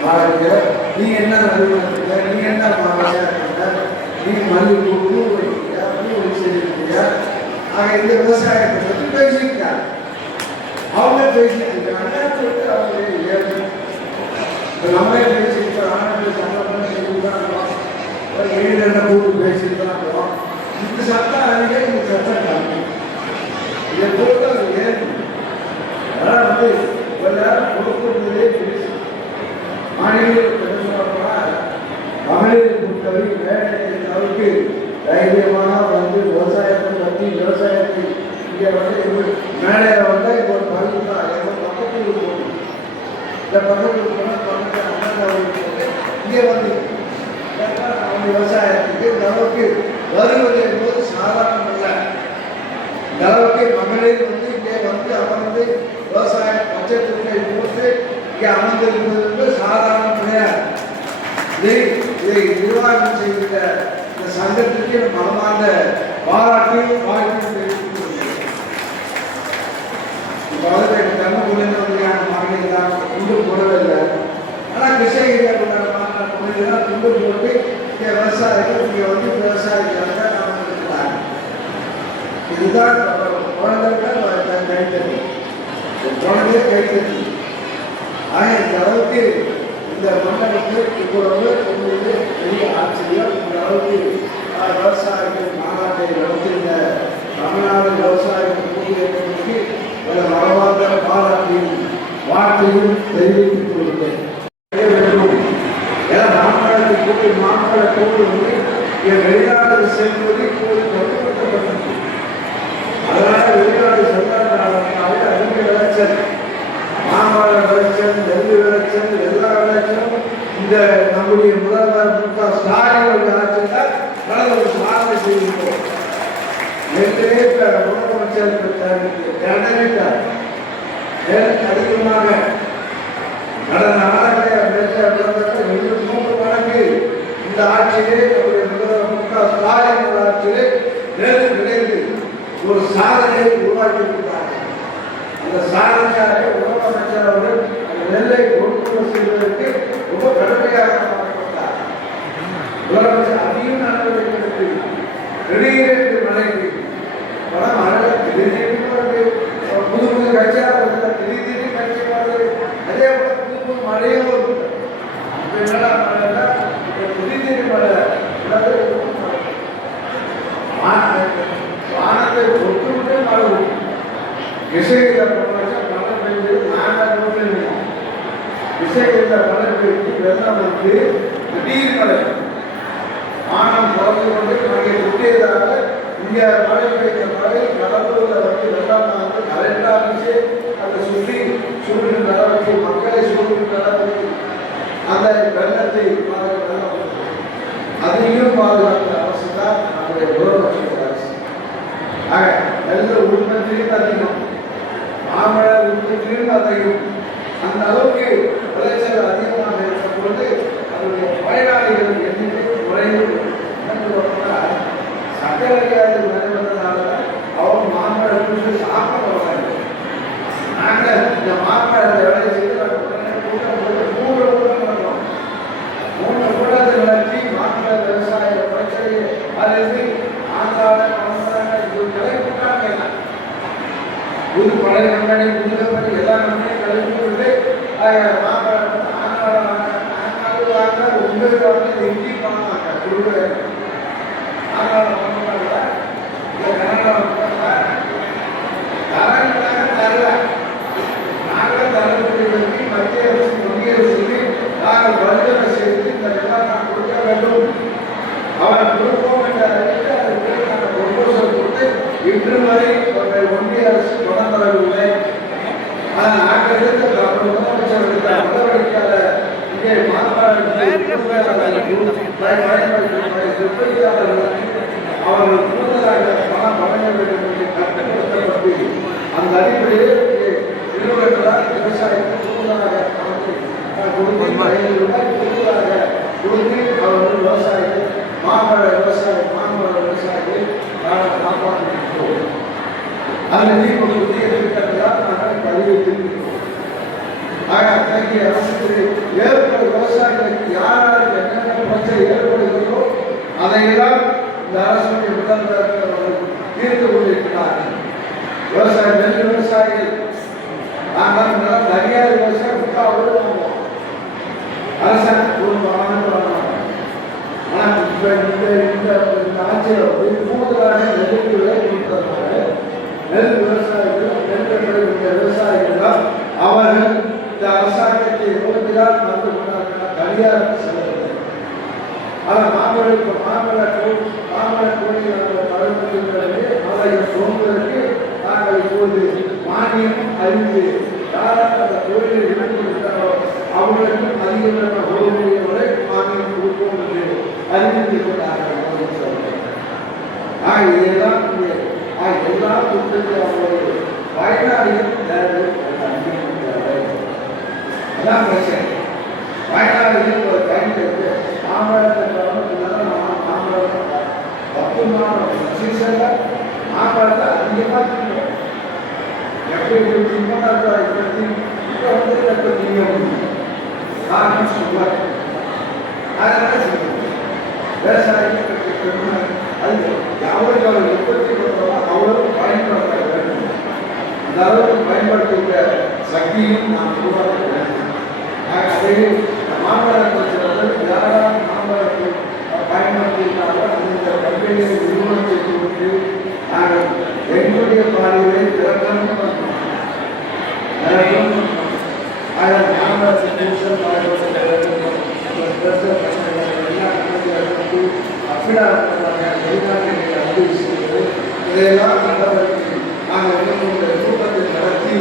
மாநாடு, நீ என்ன நிறுவனத்துக்க, நீ என்ன மாநாடு, நீ மல்லிகை பூ வைக்கிறியா, பூ வச்சிருக்கியா. ஆக இந்த விவசாயத்தை பற்றி பேசிக்கிட்டாங்க. அவங்க பேசிக்கிட்டாங்க. அவங்க ஏழு நம்மளே பேசிக்கிட்டு ஆண்டு சம்பளம் செஞ்சுதான் ஒரு 7 கூட்டு பேசிட்டு தான் இருக்கிறோம். இந்த சட்டம் அறிக்கை இந்த சட்டம் கம்மி. இதை பொறுத்து அது ஏற்கும். அதனால் வந்து ஒரு நேரம் கொடுக்கிறதே பெருசு. மாநிலத்தில் பெருசாக மகளிர் பொறுத்தவரை வேலை அளவுக்கு தைரியமாக வந்து விவசாயத்தை பற்றி விவசாயத்தை இங்கே வந்து மேடையில் வந்தால் இப்போ ஒரு பகுதி தான் பக்கத்தில் போகணும். இந்த பக்கத்தில் போனால் பக்கத்தில் இங்கே வந்து அவங்க விவசாயத்துக்கு இந்த அளவுக்கு வருவது என்பது சாதாரணம் இல்லை. இந்த அளவுக்கு மகளிர் வந்து இங்கே வந்து அமர்ந்து விவசாய பட்சத்திற்கை போட்டு இங்கே அமர்ந்திருப்பது என்பது சாதாரணம் கிடையாது. இதை நிர்வாகம் செய்கிற இந்த சங்கத்திற்கு மனமார்ந்த பாராட்டி வாழ்க்கை தர்மபுரியான மகளிர் தான் துண்டு போடவில்லை. ஆனால் கிருஷ்ணகிரியில் மகளிர் துண்டு போட்டு இங்கே விவசாயிகள் இங்கே வந்து விவசாயிக்காக நாம் இருக்கிறாங்க. இதுதான் குழந்தைகள் கைத்தறி, குழந்தைய கைத்தறி. ஆக இந்த அளவுக்கு இந்த மண்டலத்தில் இவ்வளவு பெரிய ஆட்சியர் இந்த அளவுக்கு விவசாயிகள் மாநாட்டை நடத்திய தமிழ்நாடு விவசாய கூட்டியமைப்புக்கு ஒரு மரபார்ந்த பாராட்டியும் வார்த்தையும் தெரிவித்துக் கொள்கிறேன். மாம்பழ கூடு வெளிநாடு செல்வதை கட்டுப்படுத்தப்பட்டது. அதனால வெளிநாடு செல்வதனால அதிக விளைச்சல், மாம்பழ விளைச்சல், நெல் விளைச்சல், எல்லா விளைச்சலும் இந்த நம்முடைய முதல்வர் மு.க. ஸ்டாலின் ஆட்சியில் கடந்த ஒரு சாதனை செய்திருக்கிறோம். முதலமைச்சர் அதிகமாக கடந்த நாட்களில் 3 மடங்கு இந்த ஆட்சியிலே நம்முடைய முதல்வர் மு.க. ஸ்டாலின் ஆட்சியிலே நெல் விளைந்து ஒரு சாதனையை உருவாக்கியிருக்கிறார்கள். அந்த சாதனையாக முதலமைச்சர் அவர்கள் அந்த நெல்லை கொள்முதல் செய்வதற்கு ரொம்ப கடுமையாக மாற்றப்பட்டார். முதலமைச்சர் அதிகம் நடவடிக்கை எடுத்து திடீரென்று மழை படம் மழை திடீர்னு புது புது கட்சியாக திடீர்னு கட்சி வருது. அதே போல புது புது மழையும் வருது. திடீர்னு மழை வானத்தை ஒட்டுவிட்டு மழை கிருஷ்ணகிரியில் மழை பெய்து நாங்கள் கிருஷ்ணகிரியில் மழை பெய்து வெள்ளம் வந்து திடீர் மழை வானம் குறைந்து கொண்டு மழை ஒட்டியதாக இங்கே மழை பெய்த மழை கடலூரில் வந்து வெள்ளம் வந்து கலெக்டாச்சு. அதை சுற்றி சூழ்நிலை நடவடிக்கை மக்களை சூழ்நிலை நடவடிக்கை அந்த வெள்ளத்தை அதையும் பாதுகாத்த அரசு தான் நம்முடைய முதலமைச்சர் அரசு. ஆக நெல் உற்பத்தியும் அதிகம், மாம்பழ உற்பத்தியும் அதிகம். அந்த அளவுக்கு விளைச்சல் அதிகமாக இருக்கும் பொழுது அதனுடைய பயனாளிகள் எண்ணிக்கை குறைந்து சக்கரை வியாதி வருவதனால அவங்க மாம்பழ சாப்பிட வராங்க. நாங்கள் இந்த மாம்பழத்தை வேலை செய்து மூணு கூடத்தை வளர்ச்சி மாம்பழ விவசாய பிரச்சனை அதிலிருந்து ஆந்திராவில் வளர்ந்தாங்க, இது நிலை கூட்டாங்க எல்லாம். புது பழைய கம்பெனி புது கம்பெனி எல்லா கம்பெனியும் கழிவுறது ஒன்பது வாங்க இந்தி பண்ணாங்க குழுவை ஆந்திராவில் வளர்ந்தாங்க இல்லை கர்நாடகாவில் தரல நாங்களே தரக்கூடிய வச்சு மத்திய அரசு ஒன்றிய அரசுக்கு நாங்கள் வர்த்தனை செய்து இந்த எல்லாம் நான் கொடுக்க வேண்டும் அவரை கொடுப்போம் என்ற அறிவித்து அதை நாங்கள் ப்ரொபோசல் கொடுத்து இன்று வரை ஒன்றிய அரசு தொடர்படவில்லை. ஆனால் நாங்கள் எடுத்த முதலமைச்சர் எடுத்த நடவடிக்கையாள இங்கே அவர்கள் கூடுதலாக பணம் வழங்க வேண்டும் என்று கட்டுப்படுத்தப்பட்டு அந்த அடிப்படையில் நிறுவனங்களால் விவசாயத்துக்கு கூடுதலாக பணத்தை கொடுத்து 5 ரூபாய் கூடுதலாக கொடுத்து அவர்கள் விவசாயிகள் மாம்பழ விவசாயிகளை நாங்கள் காப்பாற்றிருக்கிறோம். அதில் இப்போ புதிய திட்டங்களால் நாங்கள் பதிவிட்டிருக்கிறோம். ஆக அத்தகைய அரசுக்கு ஏற்படும் விவசாயிகளுக்கு யாராருக்கு என்னென்ன பிரச்சனை ஏற்படுகிறதோ அதையெல்லாம் இந்த அரசுடைய முதல்வர் அவர்கள் தீர்த்து கொண்டிருக்கிறார்கள். நெல் விவசாயிகள் நாங்கள் தனியார் விவசாயம் முக்காவது வாங்குவோம், அரசாங்கம் ஆனால் இப்போ இந்த ஆட்சியில் கூடுதலாக நெல்லுக்கு விலை கொடுத்ததுனால நெல் விவசாயிகள் நெல் விவசாயிகள் அவர்கள் இந்த அரசாங்கத்தை நோக்கிதான் வந்து கொண்டார்கள், தனியார் செல்லவில்லை. ஆனால் மாம்பழ கோழிகள் பழங்குடியினருக்கு அதை தோன்றுவதற்கு நாங்கள் இப்போது மானியம் அறிந்து யாரால் அந்த கோயிலை எடுத்துவிட்டாரோ அவர்களுக்கும் அதிகமான உறவுகளை மானியம் கொடுப்போம் என்று அறிவித்து கொண்டார்கள். இதெல்லாம் எல்லா குற்றத்தை அவர்கள் வயநாடியும் தேவை அதான் பிரச்சனை. வயநாடில் ஒரு கைது மாம்பழத்தை சீசனில் மாம்பழத்தை அதிகமாக தின்னும். எப்படி தின்போனா இப்போ வந்து எப்போ திங்க முடியும் காரணம் சொல்லுவார். அதனால விவசாயிகள் அது அவருக்கு அவர் உற்பத்தி பண்ணுறோமோ அவ்வளவு பயன்படுத்த வேண்டும். அந்த அளவுக்கு பயன்படுத்துகிற சக்தியும் நாம் உருவாக்க வேண்டும். அதையே மாம்பழத்தில் யாராவது மாம்பழத்தை பயன்படுத்தினாலும் அந்த கம்பெனியை நிறுவனத்தை கொடுத்து நாங்கள் எங்களுடைய பாதையை திறக்கணும் பண்ணோம். அதில் மாம்பழத்தை இதையெல்லாம் நடவடிக்கை நாங்கள் கூட்டத்தை நடத்தி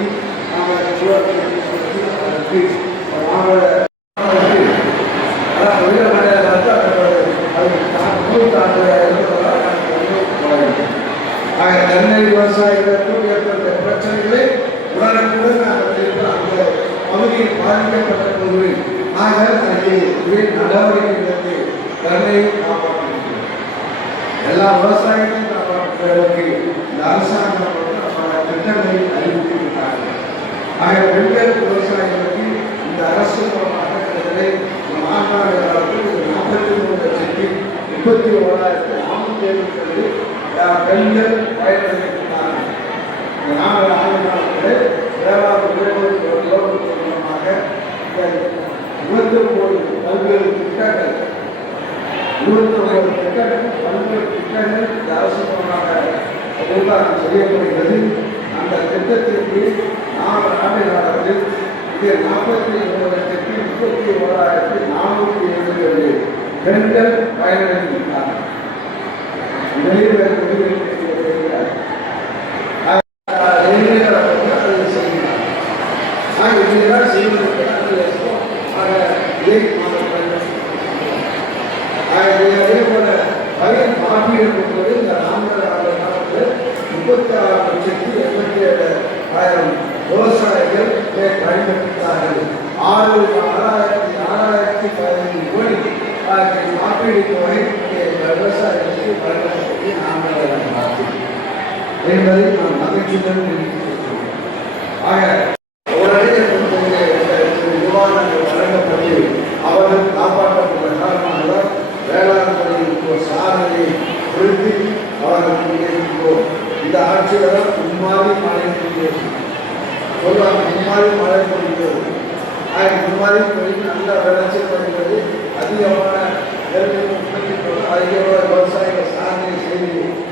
நாங்கள் தென்னை விவசாயிகளுக்கும் ஏற்பட்ட பிரச்சனைகளை உடனுக்குடன் நாங்கள் அந்த பகுதியில் பாதிக்கப்பட்ட போது நாங்கள் நடவடிக்கை எடுத்து தென்னையை காப்பாற்றுகிறோம். எல்லா விவசாயிகளையும் காப்பாற்றுவதற்கு இந்த அரசாங்கம் திட்டங்களை அறிவித்திருக்கிறார்கள். பெண்கள் விவசாயிகளுக்கு இந்த அரசு மூலமாக மாநாடு காலத்தில் 43,31,470 பெண்கள் பயன்படுத்தினார்கள். இந்த 4 ஆண்டு காலத்தில் வேளாண் மூலமாக 29 பல்வேறு திட்டங்கள் பல்வேறு திட்டங்கள் இந்த அரசு மூலமாக நிர்வாகம் செய்யப்படுகிறது. அந்த திட்டத்திற்கு 4 ஆண்டு காலத்தில் இது 49,31,472 பெண்கள் பயனடைந்திருக்கிறார்கள். காப்பீடு கொடுப்பது இந்த 4 ஆண்டு காலத்தில் 36,87,000 விவசாயிகள் பயன்படுத்தார்கள். 6,15 கோடி காப்பீடு தொகை விவசாயிகளுக்கு வழங்கப்பட்டு என்பதை நாம் மகிழ்ச்சியுடன் தெரிவிக்கிறோம். ஆக நிவாரணங்கள் வழங்கப்பட்டு அவர்கள் காப்பாற்றப்பட்ட காரணமாக வேளாண் துறையில் சாதனையை குறித்து இந்த ஆட்சியில் தான் மும்மாறி மழை பெய்கிறது. சொல்லுவாங்க மும்மாறி மழை பெய்கிறது. மும்மாறி பெய்து நல்ல விளைச்சல் பெறுகிறது. அதிகமான நெருக்கடி உற்பத்தி பண்ணும். அதிகமான விவசாயிகள் சாதனை செய்து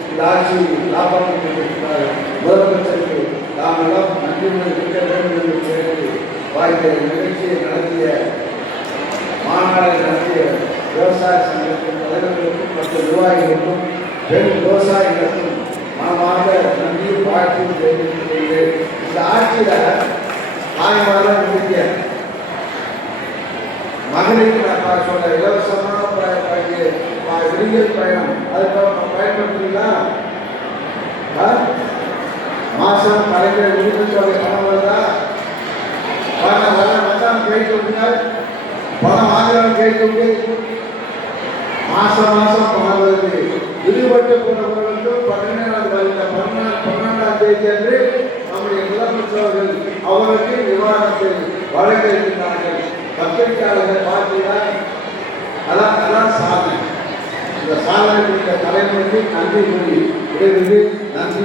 இந்த ஆட்சி லாபம் கொண்டிருக்கிறார். முதலமைச்சருக்கு நாம் எல்லாம் நன்றி இருக்க வேண்டும் என்று கேட்டு வாய்ந்த நிகழ்ச்சியை நடத்திய மாநாடு நடத்திய விவசாய சங்கத்தின் தலைவர்களுக்கும் மற்ற நிர்வாகிகளுக்கும் பெரும் விவசாயிகளுக்கும் மனமாக நன்றி வாழ்த்து தெரிவித்துள்ளேன். இந்த ஆட்சியில் ஆய்வாளர் முடிக்க மகளிருக்கு நான் சொல்ல இலவசமான விடுதல் பயணம் அதுக்காக பயன்படுத்துறீங்களா? மாசம் கலைஞர் விடுதல் தொகை பணம் வருதா? வந்தாலும் கை கொடுங்க, பணம் வாங்குறவங்க கை கொடுங்க. மாசம் பணம் வருது. விடுபட்டு போனவர்களுக்கு 12ஆம் தேதி அன்று நம்முடைய முதலமைச்சர்கள் அவருக்கு நிவாரணத்தை வழங்க இருக்கிறார்கள். பத்திரிகையாளர்கள் பார்த்தீங்கன்னா அதான் சாதனை. இந்த சாதனை குறித்த தலைமுறைக்கு நன்றி கூறி நன்றி.